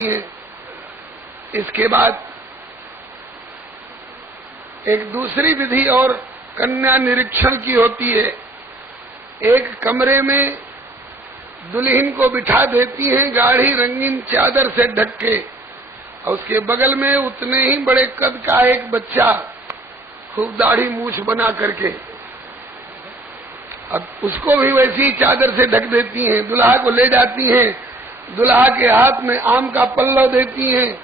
है। इसके बाद एक दूसरी विधि और कन्या निरीक्षण की होती है। एक कमरे में दुल्हन को बिठा देती हैं गाढ़ी रंगीन चादर से ढक के, और उसके बगल में उतने ही बड़े कद का एक बच्चा खूब दाढ़ी मूछ बना करके, अब उसको भी वैसी चादर से ढक देती हैं। दुल्हा को ले जाती हैं, दुल्हा के हाथ में आम का पल्लव देती हैं।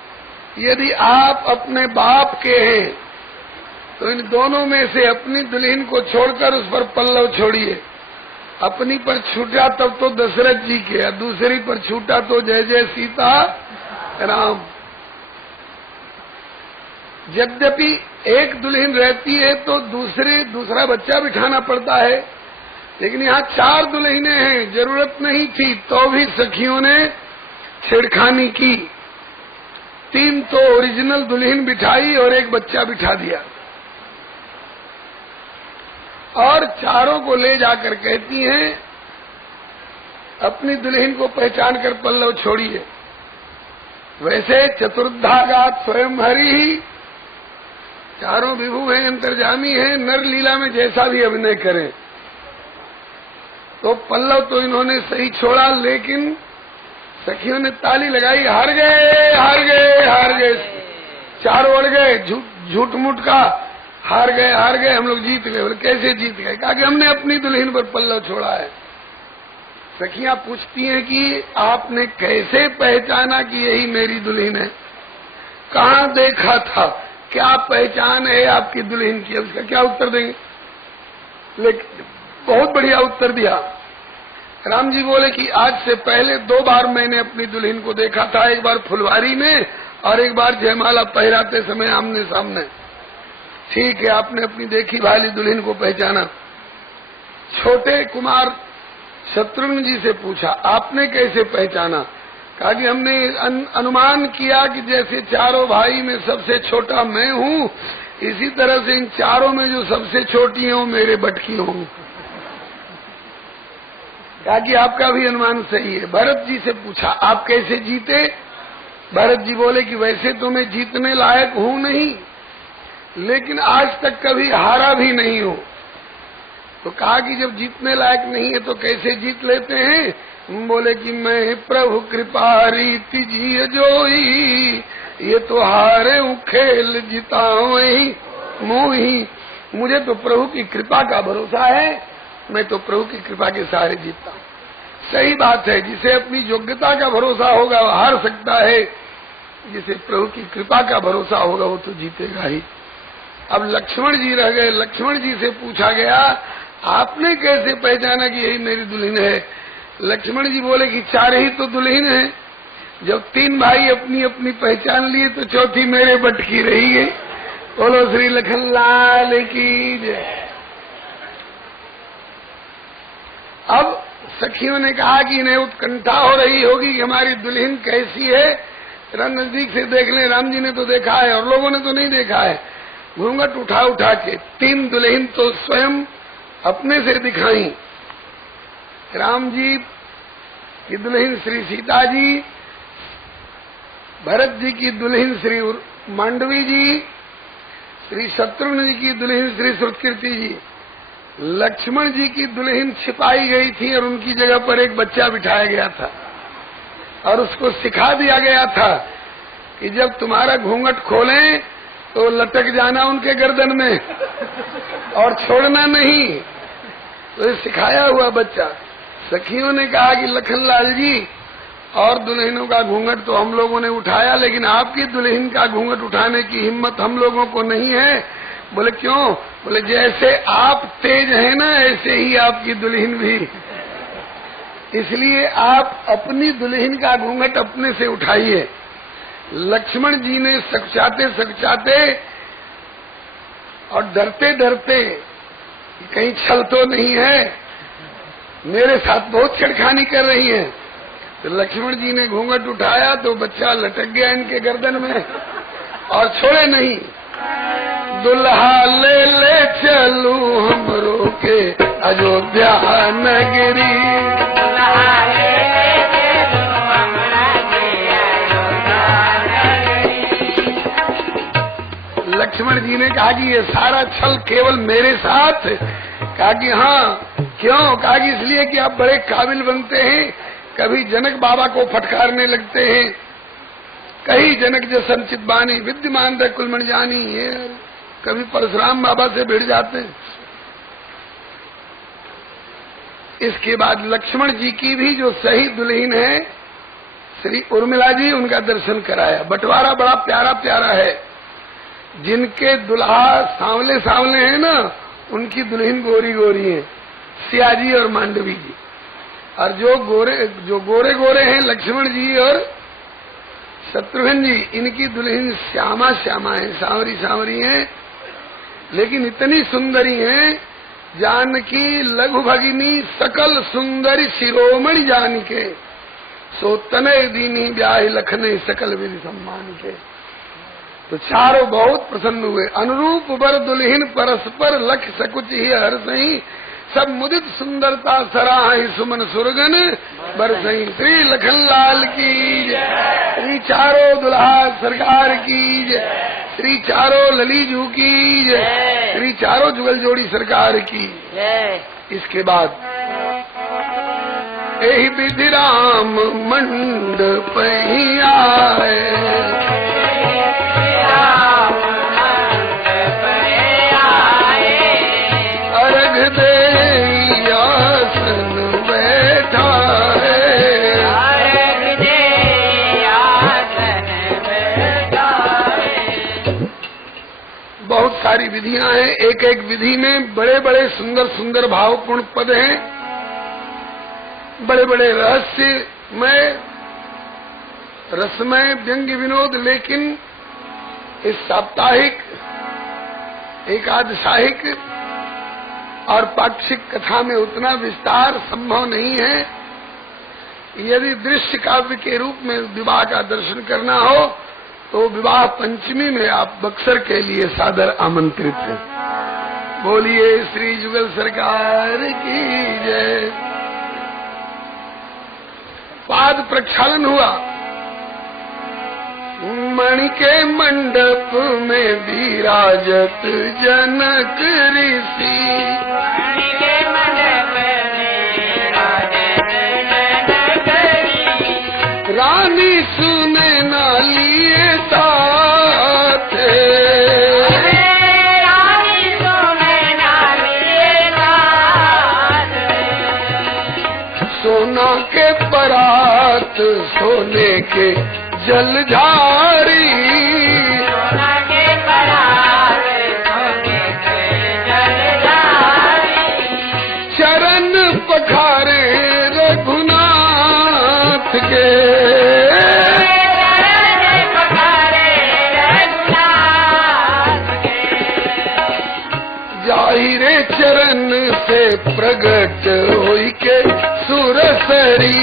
यदि आप अपने बाप के हैं तो इन दोनों में से अपनी दुल्हन को छोड़कर उस पर पल्लव छोड़िए। अपनी पर छूटा तब तो दशरथ जी के, और दूसरी पर छूटा तो जय जय सीता राम। यद्यपि एक दुल्हन रहती है तो दूसरा बच्चा बिठाना पड़ता है, लेकिन यहाँ 4 दुल्हनें हैं, जरूरत नहीं थी तो भी सखियों ने छेड़खानी की। 3 तो ओरिजिनल दुल्हन बिठाई और एक बच्चा बिठा दिया, और चारों को ले जाकर कहती हैं अपनी दुल्हन को पहचान कर पल्लव छोड़िए। वैसे चतुर्धागात स्वयं हरि ही, चारों विभु हैं, अंतर्जामी हैं, नर लीला में जैसा भी अभिनय करें। तो पल्लव तो इन्होंने सही छोड़ा, लेकिन सखियों ने ताली लगाई, हार गए हार गए हार गए, चारों अड़ गए, झूठ मूठ का हार गए हम लोग जीत गए। बोले कैसे जीत गए? कहा कि हमने अपनी दुल्हन पर पल्लव छोड़ा है। सखियां पूछती हैं कि आपने कैसे पहचाना कि यही मेरी दुल्हन है? कहाँ देखा था? क्या पहचान है आपकी दुल्हन की? उसका क्या उत्तर देंगे? लेकिन बहुत बढ़िया उत्तर दिया। राम जी बोले कि आज से पहले 2 बार मैंने अपनी दुल्हन को देखा था, एक बार फुलवारी में और एक बार जयमाला पहराते समय आमने सामने। ठीक है, आपने अपनी देखी भाली दुल्हन को पहचाना। छोटे कुमार शत्रुघ्न जी से पूछा, आपने कैसे पहचाना? कहा कि हमने अनुमान किया कि जैसे चारों भाई में सबसे छोटा मैं हूँ, इसी तरह से इन चारों में जो सबसे छोटी है वो मेरे बटकी हों। कहा कि आपका भी अनुमान सही है। भरत जी से पूछा, आप कैसे जीते? भरत जी बोले कि वैसे तो मैं जीतने लायक हूँ नहीं, लेकिन आज तक कभी हारा भी नहीं हूँ। तो कहा कि जब जीतने लायक नहीं है तो कैसे जीत लेते हैं? बोले कि मैं प्रभु कृपा रीति जी जोई, ये तो हारे हूँ खेल जिताऊं ही मोही। मुझे तो प्रभु की कृपा का भरोसा है, मैं तो प्रभु की कृपा के सहारे जीतता हूँ। सही बात है, जिसे अपनी योग्यता का भरोसा होगा वो हार सकता है, जिसे प्रभु की कृपा का भरोसा होगा वो तो जीतेगा ही। अब लक्ष्मण जी रह गए। लक्ष्मण जी से पूछा गया, आपने कैसे पहचाना कि यही मेरी दुल्हन है? लक्ष्मण जी बोले कि 4 ही तो दुल्हन है। जब 3 भाई अपनी अपनी पहचान लिए तो चौथी मेरे बटकी रही गई। बोलो श्री लखन लाल की जय। अब सखियों ने कहा कि इन्हें उत्कंठा हो रही होगी कि हमारी दुल्हन कैसी है, नजदीक से देख लें। राम जी ने तो देखा है और लोगों ने तो नहीं देखा है। घूंघट उठा उठा के 3 दुल्हन तो स्वयं अपने से दिखाई। राम जी की दुल्हन श्री सीता जी, भरत जी की दुल्हन श्री मांडवी जी, श्री शत्रुघ्न जी की दुल्हन श्री श्रुतकीर्ति जी। लक्ष्मण जी की दुल्हन छिपाई गई थी और उनकी जगह पर एक बच्चा बिठाया गया था, और उसको सिखा दिया गया था कि जब तुम्हारा घूंघट खोलें तो लटक जाना उनके गर्दन में और छोड़ना नहीं। तो ये सिखाया हुआ बच्चा। सखियों ने कहा कि लखनलाल जी, और दुल्हनों का घूंघट तो हम लोगों ने उठाया, लेकिन आपकी दुल्हन का घूंघट उठाने की हिम्मत हम लोगों को नहीं है। बोले क्यों? बोले जैसे आप तेज हैं ना, ऐसे ही आपकी दुल्हन भी, इसलिए आप अपनी दुल्हन का घूंघट अपने से उठाइए। लक्ष्मण जी ने सकचाते और डरते डरते, कहीं छल तो नहीं है, मेरे साथ बहुत छेड़खानी कर रही है। तो लक्ष्मण जी ने घूंघट उठाया तो बच्चा लटक गया इनके गर्दन में और छोड़े नहीं। दुल्हा ले ले चलूं हमरो के अयोध्या नगरी, दुल्हा ले ले चलूं हमरा के अयोध्या लक्ष्मण जी ने कहा कि ये सारा छल केवल मेरे साथ। कहा कि हाँ, क्यों? कहा कि इसलिए कि आप बड़े काबिल बनते हैं, कभी जनक बाबा को फटकारने लगते हैं, कहीं जनक जो संचित बानी विद्यमान थे कुलमण जानी, ये कभी परशुराम बाबा से भिड़ जाते हैं। इसके बाद लक्ष्मण जी की भी जो सही दुल्हन है श्री उर्मिला जी, उनका दर्शन कराया। बंटवारा बड़ा प्यारा प्यारा है। जिनके दुल्हा सांवले सांवले हैं ना, उनकी दुल्हन गोरी गोरी है, सियाजी और मांडवी जी। और जो गोरे गोरे हैं लक्ष्मण जी और शत्रुघ्न जी, इनकी दुल्हन श्यामा श्यामा है, सांवरी सांवरी है, लेकिन इतनी सुंदरी है। जानकी लघु भगिनी सकल सुंदरी शिरोमणि जानिके, सो तनय दीनी ब्याह लखने सकल विधि सम्मान के। तो चारों बहुत प्रसन्न हुए। अनुरूप वर दुल्हिन परस्पर लख सकुच ही हर्षहि, सब मुदित सुंदरता सराहि सुमन सुरगन बरसहि। श्री लखनलाल की जय, श्री चारों दुल्हा सरकार की जय, श्री चारों ललीजू की जय, श्री चारों जुगल जोड़ी सरकार की जय। इसके बाद एहि विधि राम मंडप आए, अर्घ दे आसन बैठा है, अर्घ दे आसन बैठा है। बहुत सारी विधियां हैं। एक एक विधि में बड़े बड़े सुंदर सुंदर भावपूर्ण पद हैं, बड़े बड़े रहस्यमय रसमय व्यंग्य विनोद। लेकिन इस साप्ताहिक एकादशाहिक और पाक्षिक कथा में उतना विस्तार संभव नहीं है। यदि दृश्य काव्य के रूप में विवाह का दर्शन करना हो तो विवाह पंचमी में आप बक्सर के लिए सादर आमंत्रित हैं। बोलिए श्री जुगल सरकार की जय। पाद प्रक्षालन हुआ। मणि के मंडप में विराजत जनक ऋषि, मणि के मंडप में विराजत जनक ऋषि, रानी सुने ना लिए साथ, रानी सुने ना लिए साथ, सोना के परात सोने के जलधारी, सोना के परात सोने के जलधारी, चरण पखारे रघुनाथ के, चरण पखारे रघुनाथ के, जाहिरे चरण से प्रगट होई के सुरसरी,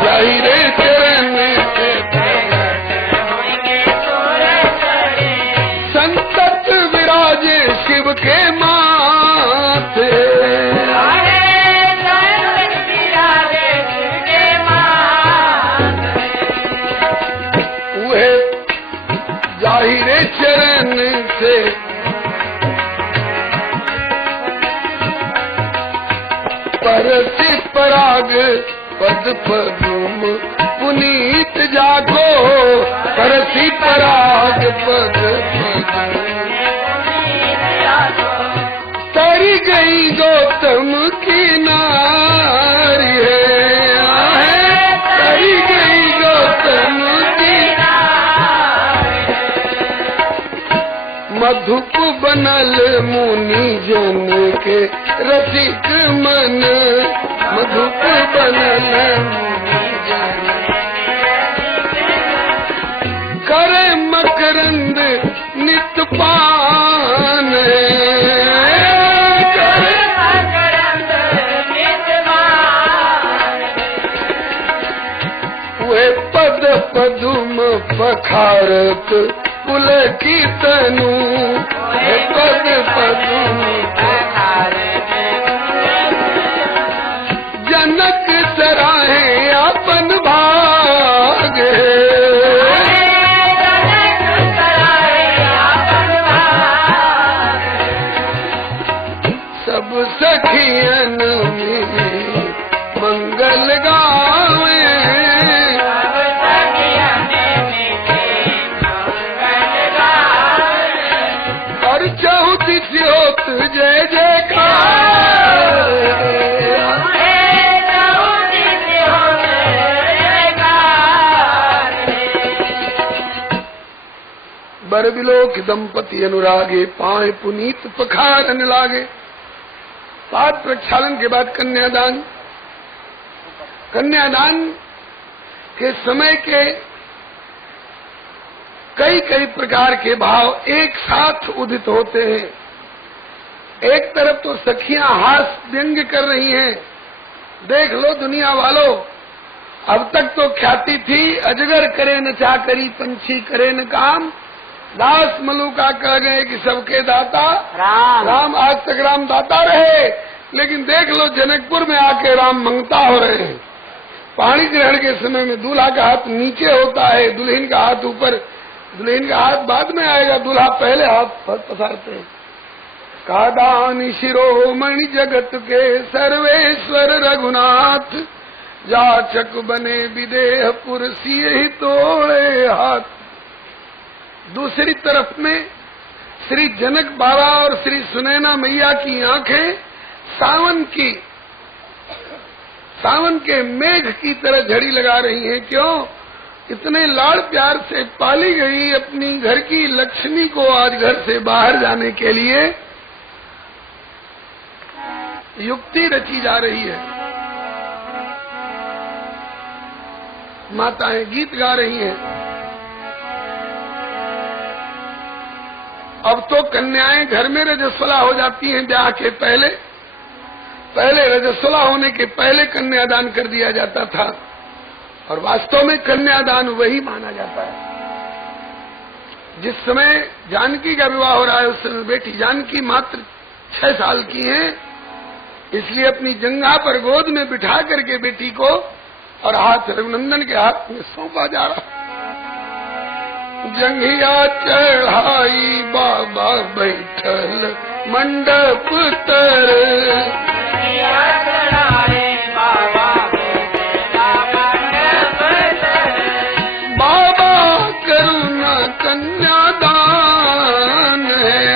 जाहिरे चरण से संतत विराजे शिव के माथे, विराजे शिव के माथे, वह जाहिरे चरण से परसि पराग पद पदुम पुनीत जाको, परसि पराग पद पदुम तरी गई गौतम की नारी है, तरी गई गौतम की नारी, मधुप बनल मुनि जन के रसिक मन, मधुप बनल मुनि जन करे मकरंद नित पान, करे मकरंद नित पान, वे पद पदुम पखारत कुल की तनु, वे पद पदुम पखारत जनक सराहे अपन भाग, जनक सराहे अपन भाग, बर बिलोक दंपति अनुरागे, पाए पुनीत पखारन लागे। पाद प्रक्षालन के बाद कन्यादान। कन्यादान के समय के कई कई प्रकार के भाव एक साथ उदित होते हैं। एक तरफ तो सखियां हास्य व्यंग्य कर रही हैं, देख लो दुनिया वालों, अब तक तो ख्याति थी अजगर करे न चाकरी, पंछी करे न काम, दास मलुका कह गए कि सबके दाता राम। आज तक राम दाता रहे, लेकिन देख लो जनकपुर में आके राम मंगता हो रहे हैं। पाणी ग्रहण के समय में दूल्हा का हाथ नीचे होता है, दुल्हन का हाथ ऊपर। दुल्हन का हाथ बाद में आएगा, दूल्हा पहले हाथ पसारते हैं। कादानी शिरोमणि जगत के सर्वेश्वर रघुनाथ, जाचक बने विदेह पुरसी ही तोड़े हाथ। दूसरी तरफ में श्री जनक बाबा और श्री सुनैना मैया की आंखें सावन के मेघ की तरह झड़ी लगा रही हैं। क्यों? इतने लाड़ प्यार से पाली गई अपनी घर की लक्ष्मी को आज घर से बाहर जाने के लिए युक्ति रची जा रही है। माताएं गीत गा रही हैं। अब तो कन्याएं घर में रजस्वला हो जाती हैं ब्याह के पहले। पहले रजस्वला होने के पहले कन्यादान कर दिया जाता था, और वास्तव में कन्यादान वही माना जाता है। जिस समय जानकी का विवाह हो रहा है उस समय बेटी जानकी मात्र 6 साल की हैं, इसलिए अपनी जंघा पर गोद में बिठा करके बेटी को और हाथ रघुनंदन के हाथ में सौंपा जा रहा। जंघिया चढ़ाई बाबा बैठल मंडप तर, बाबा करुणा कन्यादान है,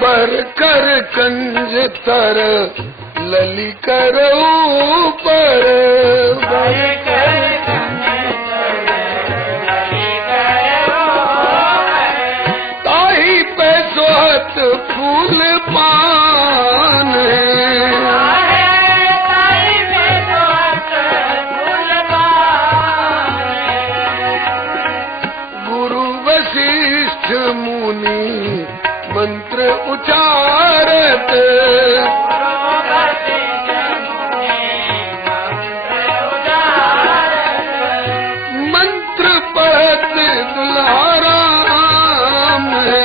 बर कर कंज तर लली कर ऊपर, ताही पे सोहत फूल पान है, गुरु वशिष्ठ मुनि मंत्र उचारत, मंत्र पढ़त दुल्हा राम है,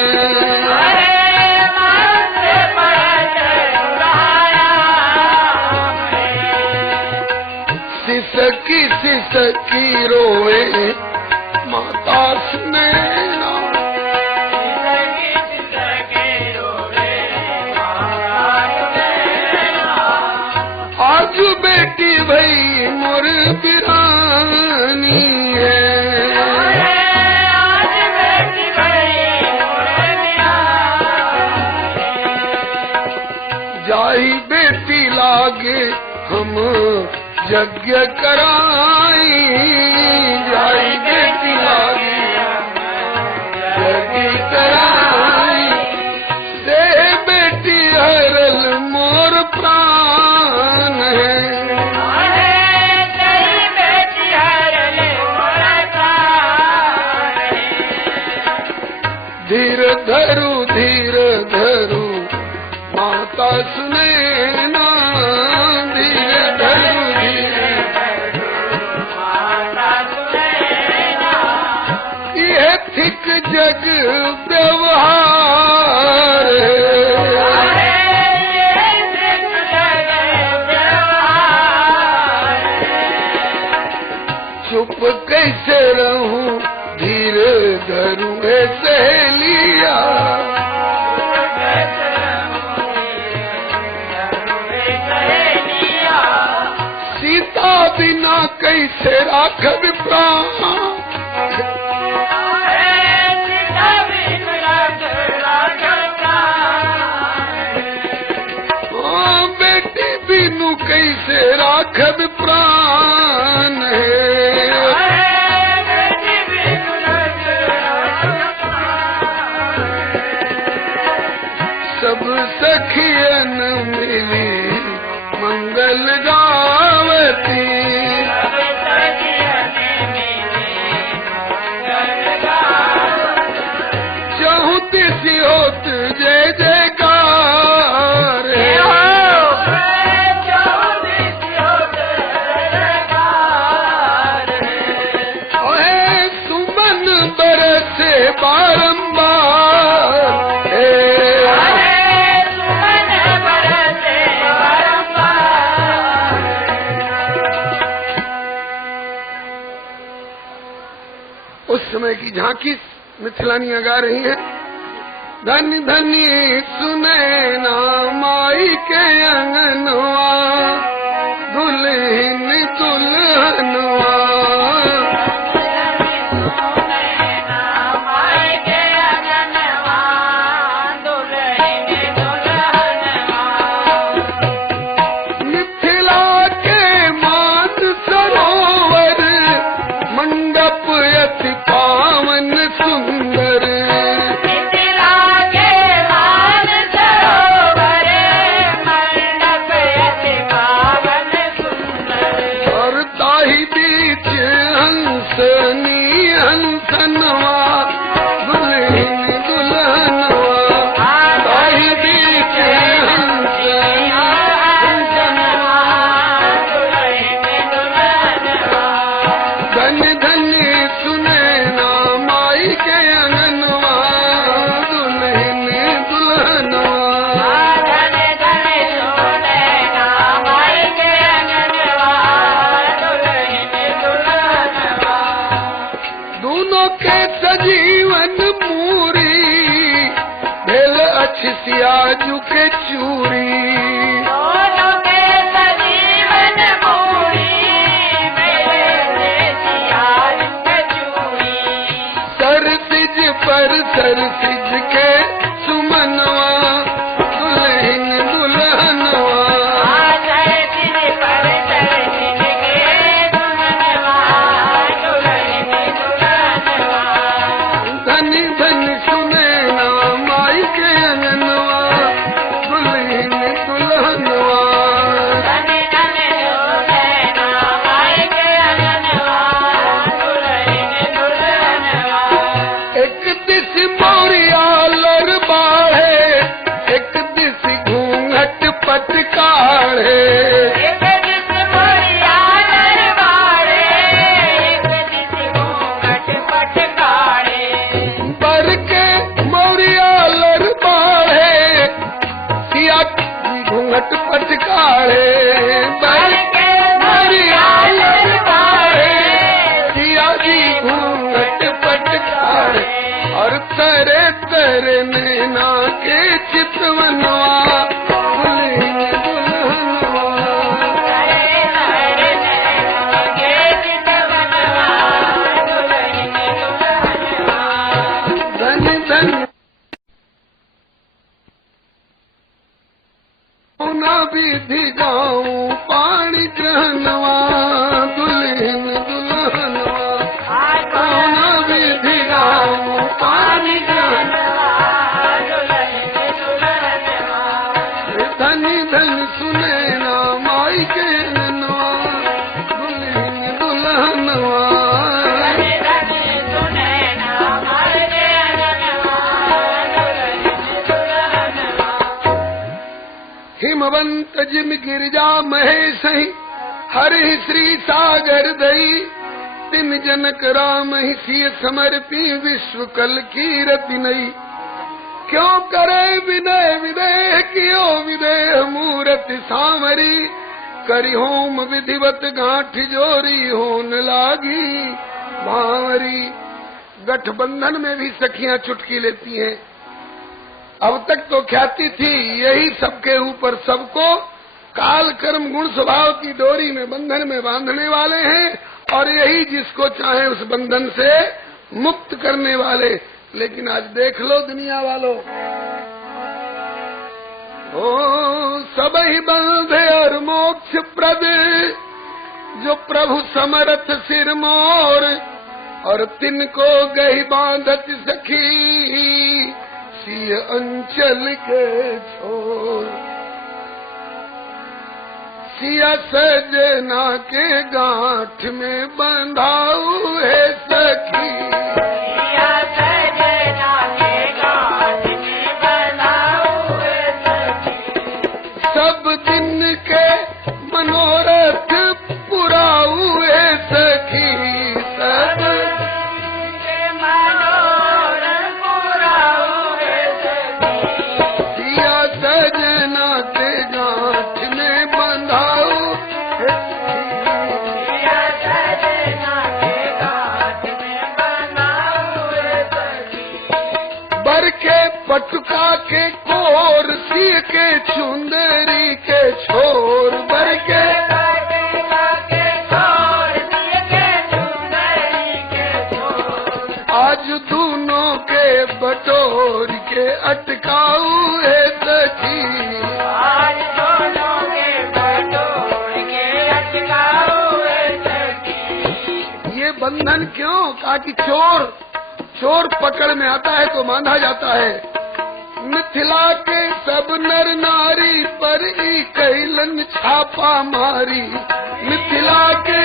सिसकी रोए माता सुनैना, आज बेटी भई मोर बिरानी है, जाही बेटी लागे हम यज्ञ कराई, जाई बेटी लागी यज्ञ कराई, से बेटी हरल मोर प्राण है, धीर धरू माता सुनैना, धीर धरू ये थिक जग व्यवहार, चुप कैसे रहूं धीर धरू है सहेलिया, सीता बिना कैसे राखब प्राण, बेटी बिनु कैसे राख सुख भी प्राण है। सब सखियन मिली मंगल गावती, चाहूं तिसी होत जय जयकार है। सुमन बरसे बारंबार उस समय की झांकी मिथिलानियां गा रही हैं। धनी धनी सुने ना माई के अंगनवा, दुल्हन दुल्हनवा। मिथिला के मान सरोवर, मंडप अति पावन सुंदर। मिथिला के मान सरोवर, मंडप अति पावन सुंदर। और ताही बीच हंसनी हंसनवा, दुल्हन दुल्हनवा। ताही बीच हंसनी हंसनवा, धन धन सुने ना माई के अंगनवा, दुल्हन दुल्हनवा। दोनों के सजीवन मूरी, भेल अच्छी सियाजू के चूरी। सरसिज पर सरसिज के सुमनवा, दुल्हन दुल्हनवा। धनी धन सुने ना माई के अंगनवा, दुल्हन दुल्हनवा। एक दिस मोरिया लर बाढ़े, एक दिस घूंघट पटकाढ़े। बर के मोरिया लर बाढ़े, सिया घूंघट पटकाढ़े। बर के मोरिया लर बाढ़े, सिया जी घूंघट पटकाढ़े। और तरे तरे नैना के चितवनवा, दुल्हन दुल्हनवा। धन धन ना विधि गाऊं पानी ग्रहणवा, दुल्हन दुल्हनवा। ना विधि गाऊं पानी ग्रहणवा, धनी धन सुने ना माई के अंगनवा, दुल्हन दुल्हनवा। हिमवंत जिम गिरिजा महेश ही, हरि श्री सागर दई। तिन जनक राम ही सिय समर्पी, विश्व कल कीरति नई। क्यों करे विनय विदेह, कियो विदेह मूरति सामरी। करी होम विधिवत गांठ जोरी, होन लागी भांवरी। गठबंधन में भी सखियां चुटकी लेती हैं। अब तक तो ख्याति थी यही सबके ऊपर सबको काल कर्म गुण स्वभाव की डोरी में बंधन में बांधने वाले हैं, और यही जिसको चाहे उस बंधन से मुक्त करने वाले। लेकिन आज देख लो दुनिया वालों, ओ सब ही बंधे और मोक्ष प्रद, जो प्रभु समरथ सिर मोर, और तिनको गही बांधत सखी, सिय अंचल के छोर। सिया सजना के गांठ में बंधाऊ है सखी, सिया सजना के गांठ में बंधाऊ है सखी। सब दिन के मनोरथ पुराऊ है सखी, सब दिन के मनोरथ पुराऊ है सखी। सिया सजना के गांठ में बंधाऊ है सखी, सिया सजना के गांठ में बंधाऊ है सखी। बर के पटुका के कोर, सिय के चुंदरी के छोर, बर के आज दोनों के बटोर के अटकाऊ है सखी, आज दोनों के बटोर के अटकाऊ है सखी। ये बंधन क्यों? कहा कि चोर पकड़ में आता है तो बांधा जाता है। मिथिला के सब नर नारी पर ही कैलन छापा मारी, मिथिला के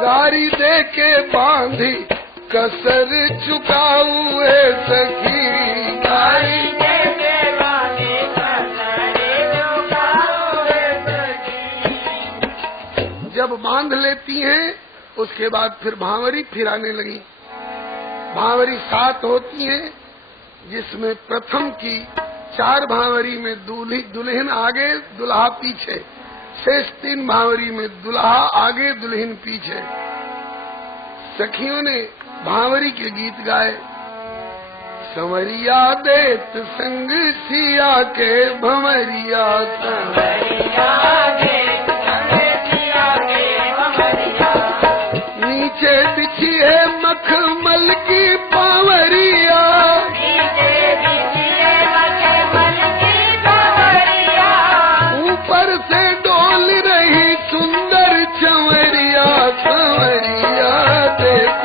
गारी दे के बांधी कसर चुकाऊ है सखी, गारी दे के बांधी कसर चुकाऊ है सखी। जब बांध लेती हैं उसके बाद फिर भांवरी फिराने लगी। भांवरी 7 होती हैं, जिसमें प्रथम की 4 भांवरी में दुल्हन आगे दुल्हा पीछे, शेष 3 भांवरी में दुल्हा आगे दुल्हन पीछे। सखियों ने भांवरी के गीत गाए। संवरिया देत संग सिया के भंवरिया, संवरिया देत संग सिया के भंवरिया। नीचे बिछी है मखमल की पावरिया, नीचे बिछी है मखमल की पावरिया। ऊपर से डोल रही सुंदर चंवरिया, संवरिया देत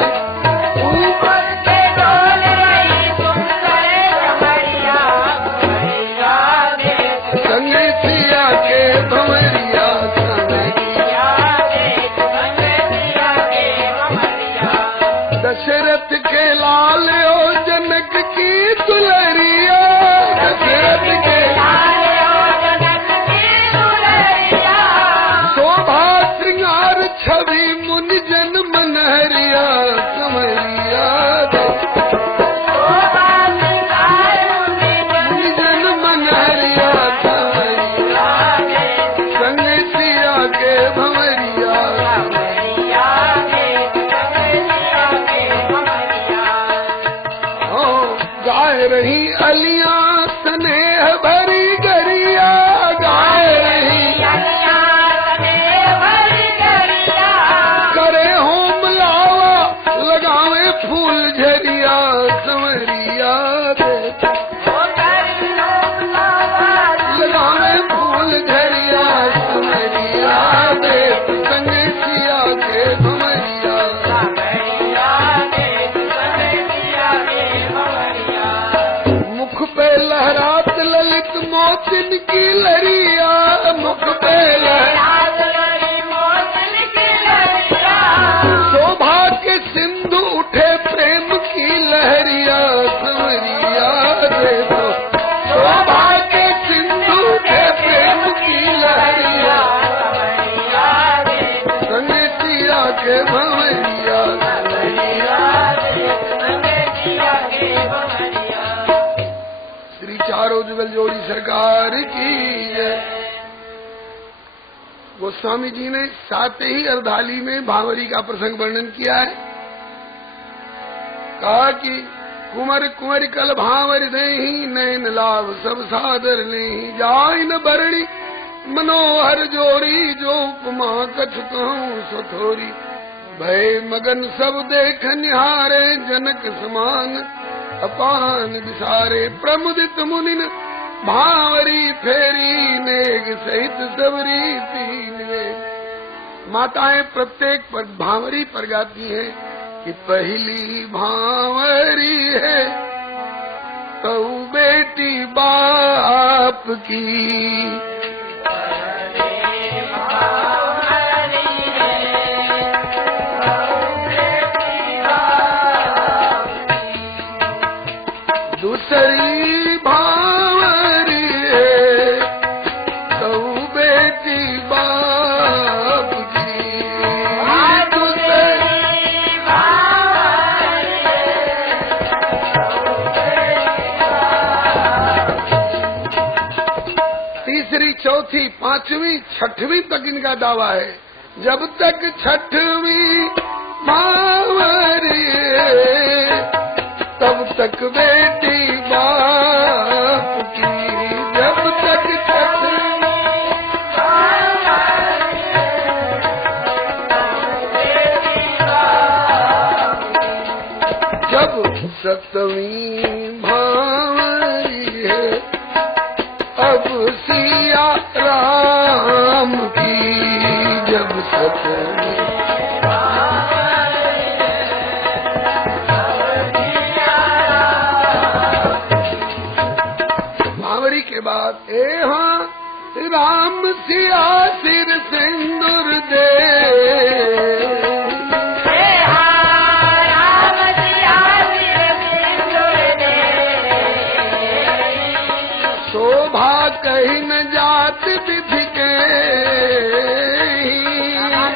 ऊपर से डोल रही सुंदर चंवरिया, भंवरिया देत संग सिया के भंवरिया, संवरिया देत संग सिया के भंवरिया। दशरथ के लाल ओ जनक की दुलरिया, दशरथ के शोभा श्रृंगार छवि मुनि जन मनहरिया, संवरिया मुनि जन मनहरिया, संवरिया संग सिया के भंवरिया। ओ गाय रही अलिया स्नेह भरी गरिया, गाय रही करे होम लावा लगावे फूल झरिया, संवरिया देत लगावे फूल झरिया, संवरिया देत संग सिया के भंवरिया। मुख पे लहरात ललित मोतिन की लरिया, मुख पे लहरात शोभा के सिंधु उठे प्रेम की लहरिया, संवरिया देत शोभा के सिंधु उठे प्रेम की लहरिया, संग सिया के भंवरिया। श्री चारों जुगल जोड़ी सरकार की जय। गोस्वामी जी ने 7 ही अर्धाली में भांवरी का प्रसंग वर्णन किया है। कहा कि कुंवर कुंवर कल भांवर देहि, नैन लाभ सब सादर नहीं, जाय न बरणी मनोहर जोरी, जो उपमा कछ कहूँ सथोरी। भय मगन सब देख निहारे, जनक समान अपान विसारे। प्रमुदित मुनिन भांवरी फेरी नेग सहित सबरी तीन वे। माताएं प्रत्येक पर भांवरी पर गाती हैं कि पहली भांवरी है तो बेटी बाप की। दूसरी भांवरी है तो बेटी बाप की। तीसरी चौथी पांचवी छठवीं तक इनका दावा है। जब तक छठवीं भांवरी है तब तक बेटी बाप की। जब तक जब सतवीं भांवरी है अब सिया राम की। जब सतवीं के बाद राम सिया सिर सिंदूर दे। राम सिया सिर सिंदूर दे। शोभा कहीं न जात विधि के।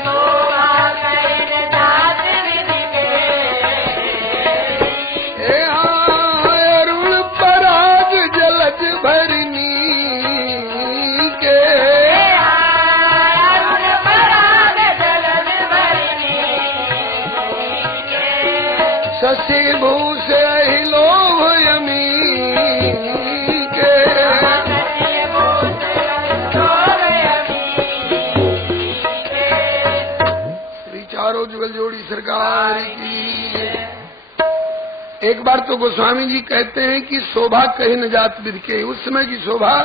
शोभा कहीं न जात विधि के। अरुण पराग जलज भरनी के। अरुण पराग जलज भरनी के। शशि भूष लोभ यमी के। श्री चारों जुगल जोड़ी सरकार की। एक बार तो गोस्वामी जी कहते हैं कि शोभा कहीं न जात विधि के। उस समय की शोभा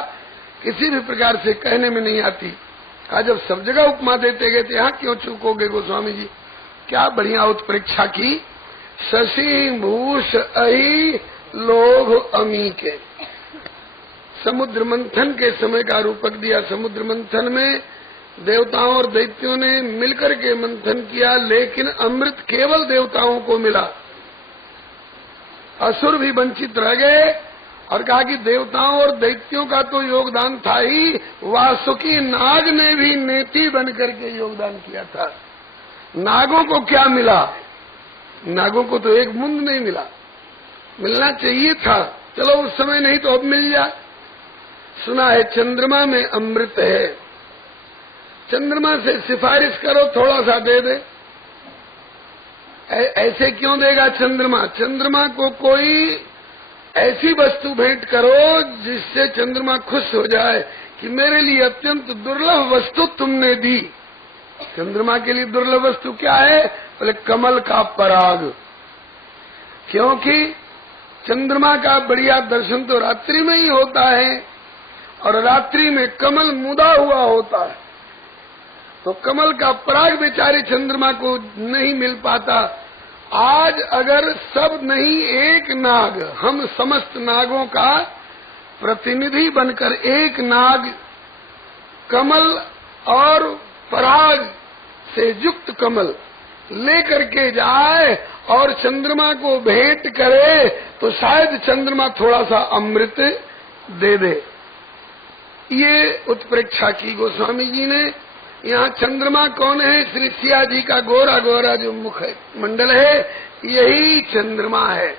किसी भी प्रकार से कहने में नहीं आती। कहा जब सब जगह उपमा देते गए थे यहाँ क्यों चूकोगे गोस्वामी जी। क्या बढ़िया उत्प्रेक्षा की। शशि भूष अहि लोभ अमी के। समुद्र मंथन के समय का रूपक दिया। समुद्र मंथन में देवताओं और दैत्यों ने मिलकर के मंथन किया लेकिन अमृत केवल देवताओं को मिला। असुर भी वंचित रह गए और कहा कि देवताओं और दैत्यों का तो योगदान था ही, वासुकी नाग ने भी नेति बन करके योगदान किया था। नागों को क्या मिला। नागों को तो एक मुंद नहीं मिला। मिलना चाहिए था, चलो उस समय नहीं तो अब मिल जाए। सुना है चंद्रमा में अमृत है। चंद्रमा से सिफारिश करो थोड़ा सा दे दे। ऐसे क्यों देगा चंद्रमा। चंद्रमा को कोई ऐसी वस्तु भेंट करो जिससे चंद्रमा खुश हो जाए कि मेरे लिए अत्यंत दुर्लभ वस्तु तुमने दी। चंद्रमा के लिए दुर्लभ वस्तु क्या है। बोले कमल का पराग। क्योंकि चंद्रमा का बढ़िया दर्शन तो रात्रि में ही होता है और रात्रि में कमल मुदा हुआ होता है, तो कमल का पराग बेचारे चंद्रमा को नहीं मिल पाता। आज अगर सब नहीं एक नाग, हम समस्त नागों का प्रतिनिधि बनकर एक नाग कमल और पराग से युक्त कमल लेकर के जाए और चंद्रमा को भेंट करे तो शायद चंद्रमा थोड़ा सा अमृत दे दे। ये उत्प्रेक्षा की गोस्वामी जी ने। यहाँ चंद्रमा कौन है। श्री सिया जी का गोरा गोरा जो मुख है मंडल है यही चंद्रमा है।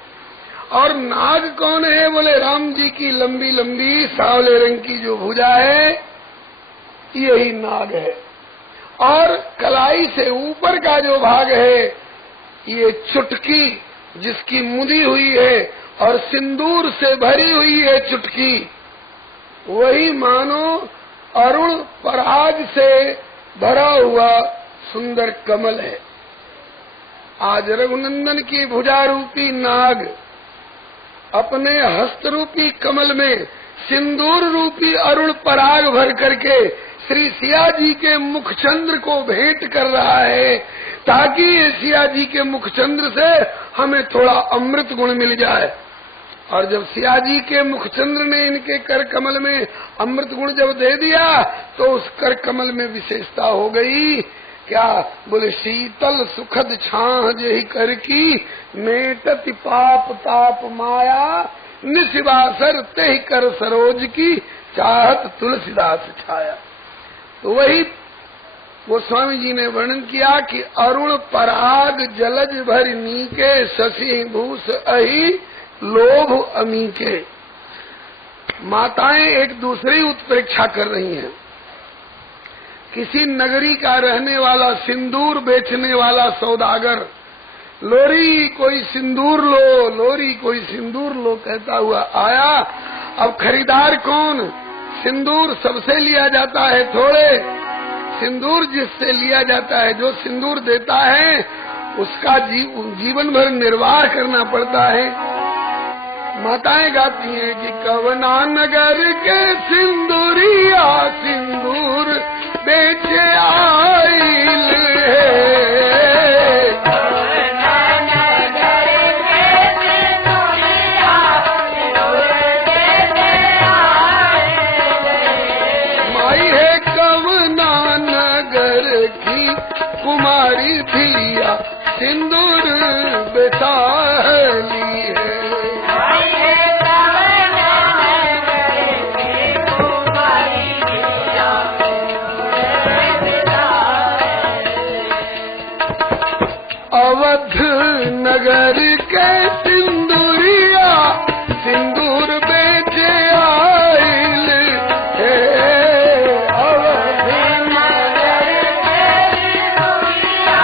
और नाग कौन है। बोले राम जी की लंबी लंबी सावले रंग की जो भुजा है यही नाग है। और कलाई से ऊपर का जो भाग है ये चुटकी जिसकी मुदी हुई है और सिंदूर से भरी हुई है चुटकी, वही मानो अरुण पराग से भरा हुआ सुंदर कमल है। आज रघुनंदन की भुजा रूपी नाग अपने हस्त रूपी कमल में सिंदूर रूपी अरुण पराग भर करके श्री सिया जी के मुखचंद्र को भेंट कर रहा है, ताकि सिया जी के मुखचंद्र से हमें थोड़ा अमृत गुण मिल जाए। और जब सिया जी के मुखचंद्र ने इनके कर कमल में अमृत गुण जब दे दिया, तो उस कर कमल में विशेषता हो गई। क्या बोले, शीतल सुखद छाह जेहि कर की, मेटति पाप ताप माया, निशिवासर तेहि कर सरोज की, चाहत तुलसीदास छाया। तो वही गोस्वामी जी ने वर्णन किया कि अरुण पराग जलज भर नीके, शशि भूष अहि लोभ अमीके। माताएं एक दूसरी उत्प्रेक्षा कर रही हैं। किसी नगरी का रहने वाला सिंदूर बेचने वाला सौदागर, लोरी कोई सिंदूर लो, लोरी कोई सिंदूर लो कहता हुआ आया। अब खरीदार कौन? सिंदूर सबसे लिया जाता है थोड़े, सिंदूर जिससे लिया जाता है, जो सिंदूर देता है उसका जीवन भर निर्वाह करना पड़ता है। माताएं गाती हैं कि कवना नगर के सिंदूरिया, सिंदूर बेचे आइल है। माई है कवना नगर की कुमारी धिया, सिंदूर बेचाली है। अवध नगर के सिंदूरिया, सिंदूर बेचे आइल है। अवध नगर के सिंदूरिया,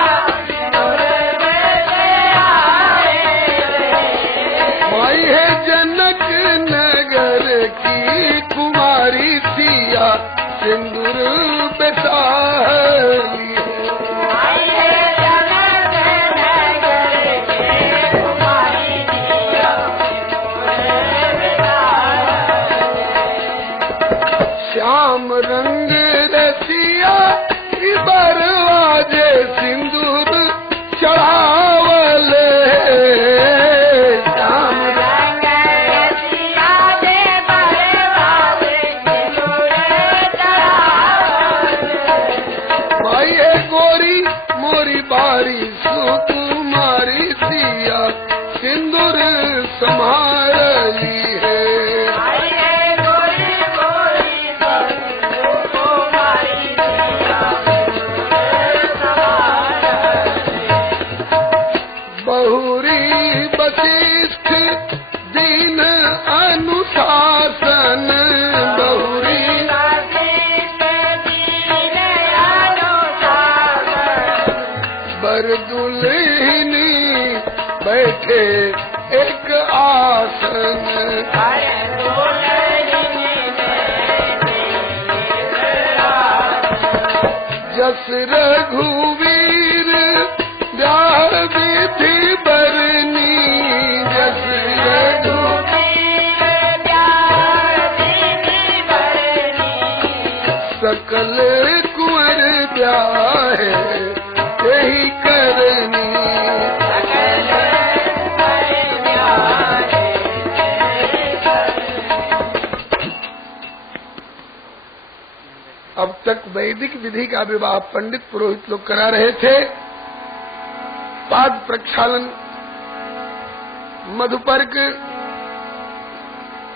सिंदूर बेचे आइल है। माई है जनक नगर की कुमारी सिया, सिंदूर बेचाली है। श्याम रंग रसिया बरवाजे, सिंदूर चढ़ावल है। श्याम रंग रसिया बरवाजे, सिंदूर चढ़ावल है। भाई है गोरी मोरी बारी सुकुमारी सिया, सिंदूर संभाली है। बहुरी वशिष्ठ दीन अनुशासन, बहुरी वशिष्ठ दीन अनुशासन, बर दुल्हनी बैठे एक आसन। जस रघुवीर ब्याह विधि बरनी, जस रघुवीर ब्याह विधि बरनी, सकल कुंवर ब्याह यही करनी। अब तक वैदिक विधि का विवाह पंडित पुरोहित लोग करा रहे थे। पाद प्रक्षालन, मधुपर्क,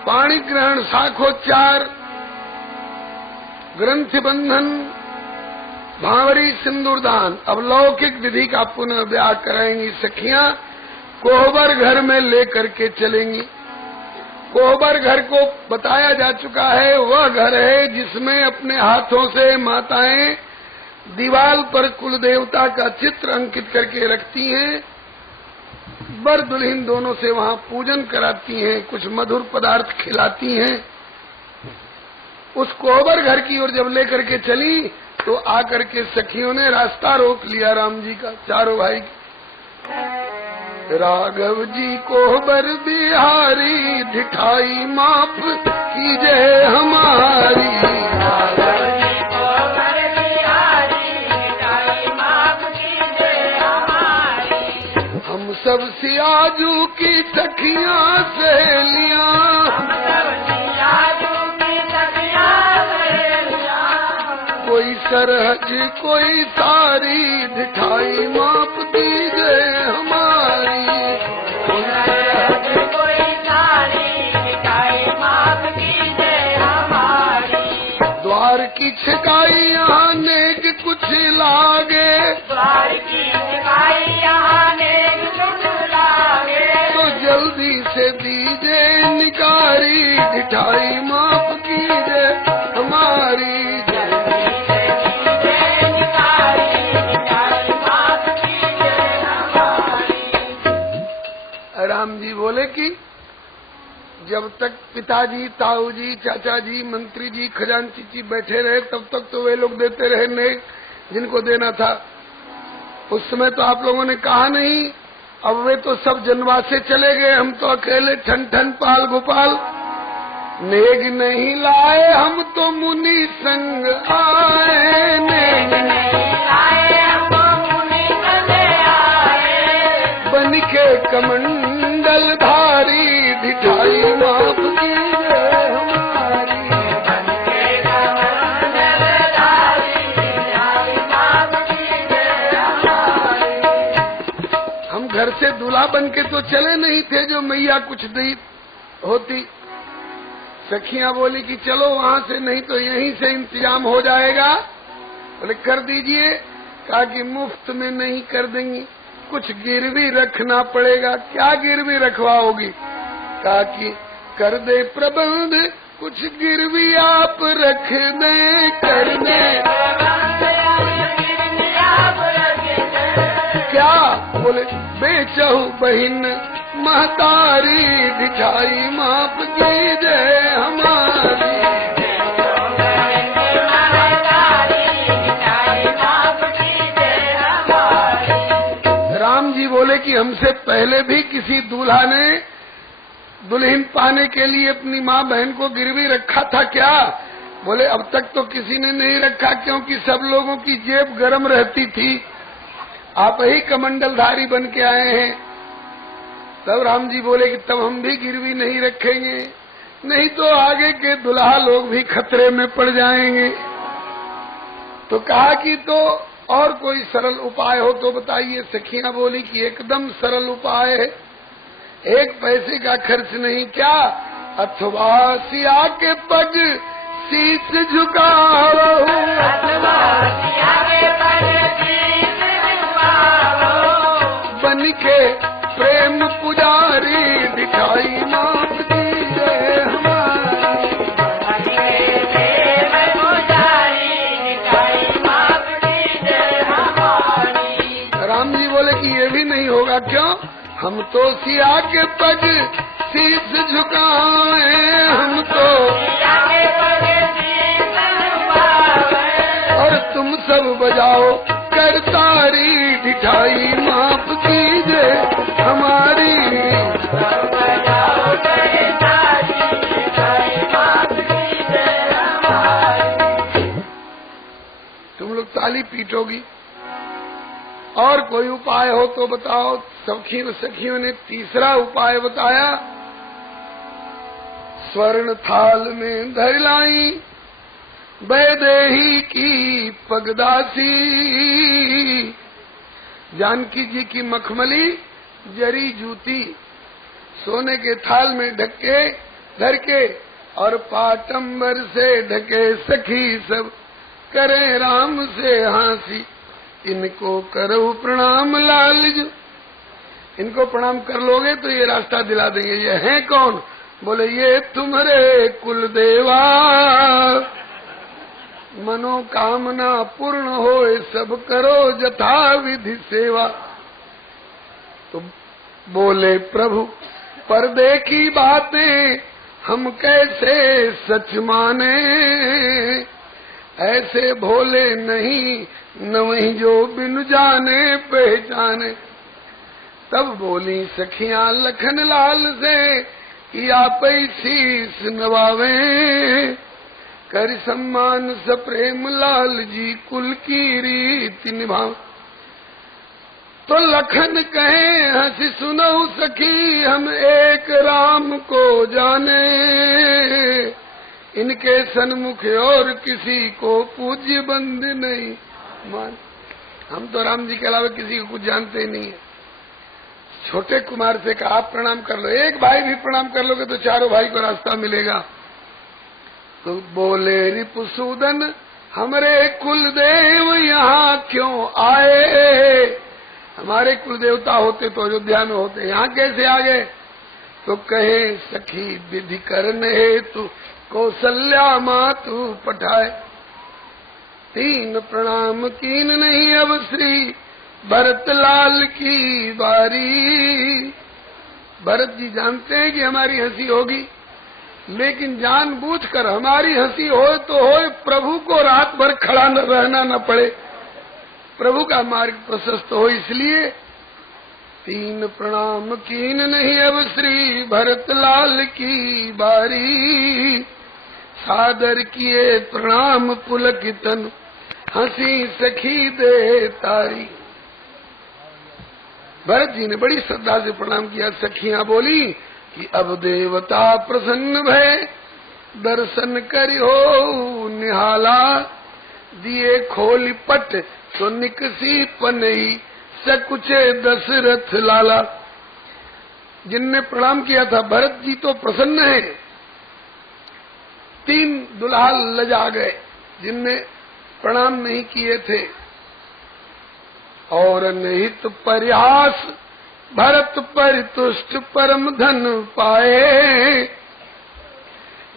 पाणी ग्रहण, शाखोच्चार, ग्रंथि बंधन, भांवरी, सिंदूरदान। अब लौकिक विधि का पुनः ब्याह कराएंगी सखियां, कोहबर घर में लेकर के चलेंगी। कोहबर घर को बताया जा चुका है, वह घर है जिसमें अपने हाथों से माताएं दीवाल पर कुल देवता का चित्र अंकित करके रखती हैं। वर दुल्हन दोनों से वहां पूजन कराती हैं, कुछ मधुर पदार्थ खिलाती हैं। उस कोहबर घर की ओर जब लेकर के चली तो आकर के सखियों ने रास्ता रोक लिया राम जी का, चारों भाई। राघव जी को बर बिहारी ढिठाई माफ कीजिए हमारी। राघव जी को बर बिहारी ढिठाई माफ कीजिए हमारी। हम सब सियाजू की सखियां सहेलियां, हम सब सियाजू की सखियां सहेलियां, कोई सरहज कोई सारी ढिठाई माफ कीजिए हमारी। कोई सारी ढिठाई माफ कीजिए हमारी। द्वार की छिकाई आने के कुछ लागे, द्वार की छिकाई आने कुछ लागे, तो जल्दी से दीजिए निकारी ढिठाई माफ कीजिए हमारी। राम जी बोले कि जब तक पिताजी, ताऊ जी, चाचा जी, मंत्री जी, खजांची जी बैठे रहे तब तक तो वे लोग देते रहे नेक जिनको देना था। उस समय तो आप लोगों ने कहा नहीं। अब वे तो सब जनवास से चले गए, हम तो अकेले ठन ठन पाल गोपाल नेग नहीं लाए, हम तो मुनि संग आए। नेग नहीं लाए हम मुनि संग आए, बन के कमंडल धारी ढिठाई माफ कीजिए हमारी। बन के कमंडल धारी ढिठाई माफ कीजिए हमारी। हम घर से दूल्हा बन के तो चले नहीं थे जो मैया कुछ दी होती। सखियां बोली कि चलो वहाँ से, नहीं तो यहीं से इंतजाम हो जाएगा। बोले कर दीजिए। कहा कि मुफ्त में नहीं कर देंगी, कुछ गिरवी रखना पड़ेगा। क्या गिरवी रखवाओगी? कहा कि कर दे प्रबंध, कुछ गिरवी आप रख दे, कर दे। क्या? बोले बेचहु बहिन महतारी ढिठाई माफ कीजिए हमारी। राम जी बोले कि हमसे पहले भी किसी दूल्हा ने दुल्हन पाने के लिए अपनी माँ बहन को गिरवी रखा था क्या? बोले अब तक तो किसी ने नहीं रखा, क्योंकि सब लोगों की जेब गर्म रहती थी। आप ही कमंडलधारी बन के आए हैं। तब राम जी बोले कि तब हम भी गिरवी नहीं रखेंगे, नहीं तो आगे के दुल्हा लोग भी खतरे में पड़ जाएंगे। तो कहा कि तो और कोई सरल उपाय हो तो बताइए। सखियां बोली कि एकदम सरल उपाय है, 1 पैसे का खर्च नहीं। क्या? अथवा सिया के पग शीश झुकाओ, अथवा सिया के पग शीश झुकाओ, बन के प्रेम पुजारी ढिठाई माफ कीजिए हमारी। बन के प्रेम पुजारी ढिठाई माफ कीजिए हमारी। राम जी बोले कि ये भी नहीं होगा। क्यों? हम तो सिया के पग शीश झुकाए, हम तो सिया के पग शीश झुकाए, और तुम सब बजाओ करतारी ढिठाई माफ कीजिए हमारी। बजाओ करतारी ढिठाई माफ कीजिए हमारी। तुम लोग ताली पीटोगी। और कोई उपाय हो तो बताओ। सखियों ने तीसरा उपाय बताया। स्वर्ण थाल में धर लाई वैदेही की पगदासी, जानकी जी की मखमली जरी जूती सोने के थाल में ढके धर के, और पाटंबर से ढके सखी सब करे राम से हांसी। इनको करो प्रणाम लालजू, इनको प्रणाम कर लोगे तो ये रास्ता दिला देंगे। ये हैं कौन? बोले ये तुम्हारे कुल देवा, मनोकामना पूर्ण होए सब करो जथा विधि सेवा। तो बोले प्रभु पर्दे की बातें हम कैसे सच माने, ऐसे भोले नहीं न वही जो बिन जाने पहचाने। तब बोली सखियां लखन लाल से कि आप शीस नवावे, कर सम्मान सप्रेम लाल जी कुल की रीति निभाव। तो लखन कहे हंसी सुनो सखी हम एक राम को जाने, इनके सन्मुख और किसी को पूज्य बंद नहीं मान। हम तो राम जी के अलावा किसी को कुछ जानते ही नहीं है। छोटे कुमार से कहा आप प्रणाम कर लो, एक भाई भी प्रणाम कर लोगे तो चारों भाई को रास्ता मिलेगा। तो बोले रिपुसूदन हमरे कुलदेव यहाँ क्यों आए, हमारे कुल देवता होते तो अयोध्या में होते, यहाँ कैसे आ गए। तो कहे सखी विधि करने हेतु कौशल्या मातु पठाए, तीन प्रणाम कीन नहीं अब श्री भरत लाल की बारी। भरत जी जानते हैं कि हमारी हंसी होगी, लेकिन जानबूझकर हमारी हंसी हो तो हो, प्रभु को रात भर खड़ा न रहना न पड़े, प्रभु का मार्ग प्रशस्त हो, इसलिए तीन प्रणाम कीन नहीं अब श्री भरत लाल की बारी। सादर किए प्रणाम पुलकितन हंसी सखी दे तारी। भरत जी ने बड़ी श्रद्धा से प्रणाम किया। सखियां बोली कि अब देवता प्रसन्न भय, दर्शन करियो निहाला, दिए खोल पट तो निकसी पनई सकुचे दशरथ लाला। जिनने प्रणाम किया था भरत जी तो प्रसन्न है, तीन दुल्हा लजा गए जिनने प्रणाम नहीं किए थे। और निहित परिहास भरत परितुष्ट परम धन पाए,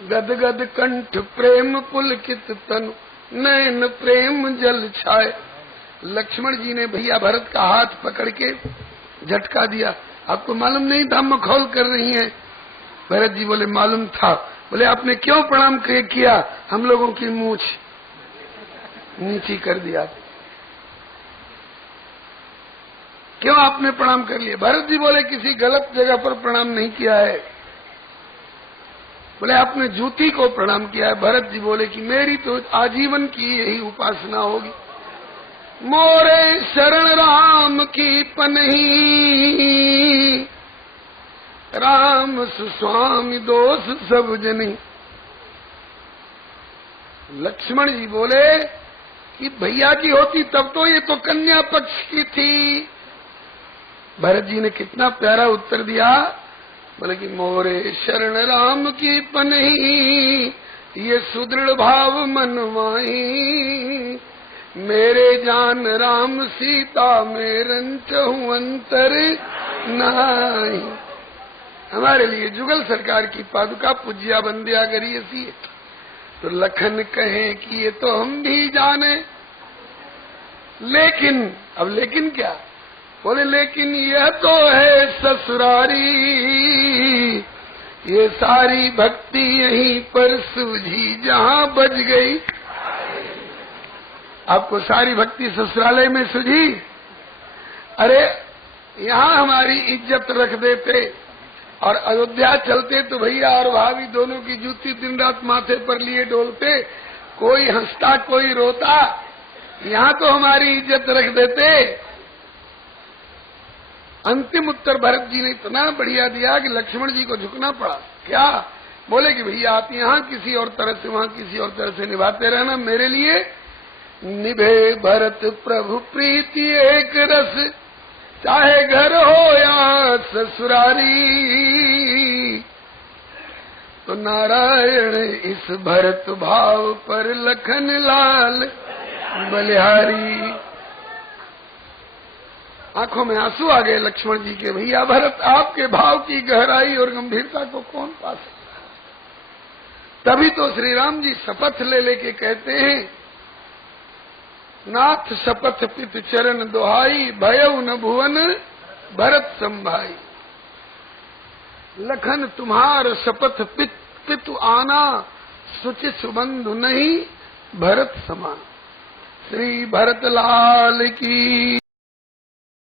गदगद कंठ प्रेम पुलकित तनु नैन प्रेम जल छाए। लक्ष्मण जी ने भैया भरत का हाथ पकड़ के झटका दिया। आपको मालूम नहीं था मखौल कर रही हैं। भरत जी बोले मालूम था। बोले आपने क्यों प्रणाम किया, हम लोगों की मूछ नीची कर दिया, क्यों आपने प्रणाम कर लिया। भरत जी बोले किसी गलत जगह पर प्रणाम नहीं किया है। बोले आपने जूती को प्रणाम किया है। भरत जी बोले कि मेरी तो आजीवन की यही उपासना होगी। मोरे शरण राम की पनही, राम सुस्वामी दोष सब जनी। लक्ष्मण जी बोले कि भैया की होती तब तो ये तो कन्या पक्ष की थी। भरत जी ने कितना प्यारा उत्तर दिया। बोले कि मोरे शरण राम की पनही, ये सुदृढ़ भाव मनवाई। मेरे जान राम सीता में रंचहूं अंतर नाही। हमारे लिए जुगल सरकार की पादुका पूज्या बंदिया करी ऐसी। तो लखन कहे कि ये तो हम भी जाने, लेकिन अब लेकिन क्या। बोले लेकिन यह तो है ससुरारी, ये सारी भक्ति यहीं पर सूझी जहां बज गई। आपको सारी भक्ति ससुरालय में सूझी। अरे यहाँ हमारी इज्जत रख देते और अयोध्या चलते तो भैया और भाभी दोनों की जूती दिन रात माथे पर लिए डोलते, कोई हंसता कोई रोता। यहाँ तो हमारी इज्जत रख देते। अंतिम उत्तर भरत जी ने इतना बढ़िया दिया कि लक्ष्मण जी को झुकना पड़ा। क्या बोले कि भैया आप यहाँ किसी और तरह से वहाँ किसी और तरह से निभाते रहना, मेरे लिए निभे भरत प्रभु प्रीति एक रस, चाहे घर हो या ससुरारी। तो नारायण इस भरत भाव पर लखन लाल बलिहारी। आंखों में आंसू आ गए लक्ष्मण जी के। भैया भरत आपके भाव की गहराई और गंभीरता को कौन पा सकता। तभी तो श्री राम जी शपथ ले लेके कहते हैं, नाथ शपथ पित चरण दोहाई, भयउ न भुवन भरत संभाई। लखन तुम्हार शपथ पितु आना, सुचि सुबंधु नहीं भरत समान। श्री भरत लाल की